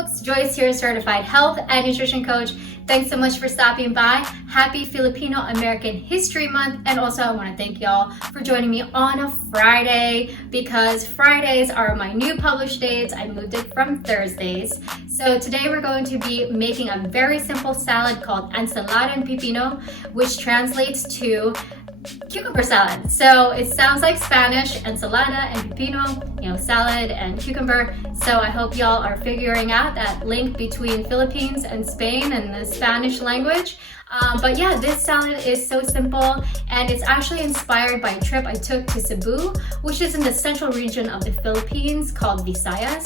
folks, Joyce here, certified health and nutrition coach. Thanks so much for stopping by. Happy Filipino American History Month. And also I want to thank y'all for joining me on a Friday, because Fridays are my new published days. I moved it from Thursdays. So today we're going to be making a very simple salad called Ensaladang Pipino, which translates to cucumber salad. So it sounds like Spanish, ensalada and pipino, salad and cucumber. So I hope y'all are figuring out that link between Philippines and Spain and the Spanish language. But yeah, this salad is so simple, and it's actually inspired by a trip I took to Cebu, which is in the central region of the Philippines called Visayan.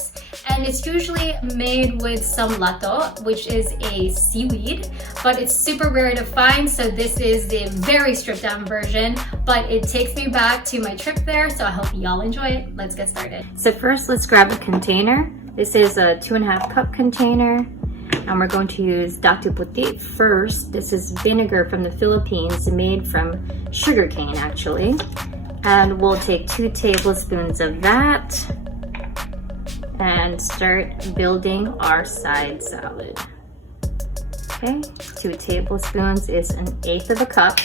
And it's usually made with some lato, which is a seaweed, but it's super rare to find. So this is the very stripped down version, but it takes me back to my trip there. So I hope y'all enjoy it. Let's get started. So first, let's grab a container. This is a 2.5 cup container. And we're going to use Datu Puti first. This is vinegar from the Philippines, made from sugarcane actually. And we'll take 2 tablespoons of that and start building our side salad. Okay, 2 tablespoons is 1/8 of a cup.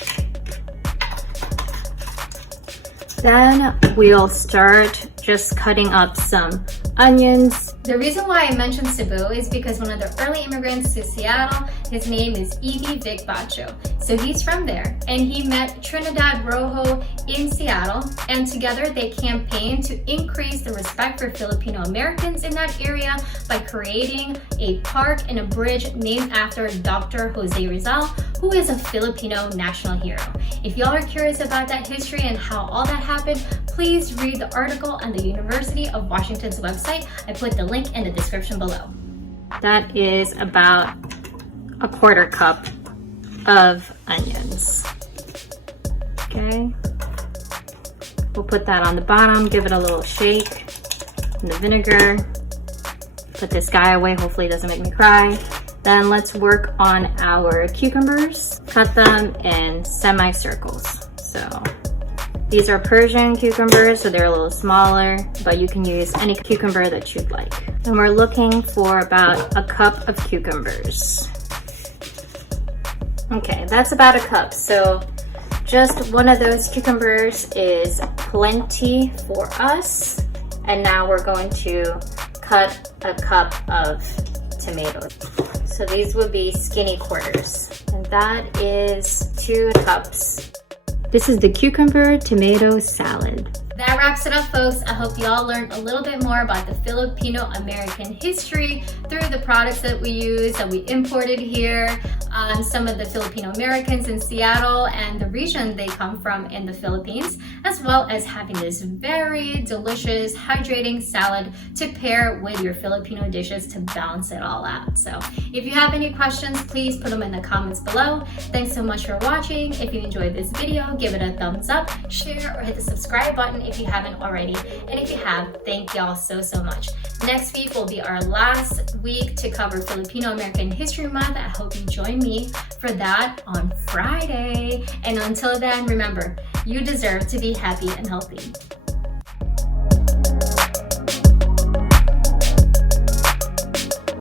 Then we'll start just cutting up some onions. The reason why I mentioned Cebu is because one of the early immigrants to Seattle, his name is Vic Bacho. So he's from there, and he met Trinidad Rojo in Seattle, and together they campaigned to increase the respect for Filipino Americans in that area by creating a park and a bridge named after Dr. Jose Rizal, who is a Filipino national hero. If y'all are curious about that history and how all that happened, please read the article on the University of Washington's website. I put the link in the description below. That is about 1/4 cup of onions. Okay, we'll put that on the bottom, give it a little shake in the vinegar. Put this guy away, hopefully it doesn't make me cry. Then let's work on our cucumbers. Cut them in semicircles. So these are Persian cucumbers, so they're a little smaller, but you can use any cucumber that you'd like. And we're looking for about 1 cup of cucumbers. Okay, that's about 1 cup. So just one of those cucumbers is plenty for us. And now we're going to cut 1 cup of tomatoes. So these would be skinny quarters. And that is 2 cups. This is the cucumber tomato salad. That wraps it up, folks. I hope y'all learned a little bit more about the Filipino American history through the products that we use, that we imported here, some of the Filipino Americans in Seattle and the region they come from in the Philippines, as well as having this very delicious, hydrating salad to pair with your Filipino dishes to balance it all out. So if you have any questions, please put them in the comments below. Thanks so much for watching. If you enjoyed this video, give it a thumbs up, share, or hit the subscribe button if you haven't already. And if you have, thank y'all so much. Next week will be our last week to cover Filipino American History Month. I hope you join me for that on Friday. And until then, remember, you deserve to be happy and healthy.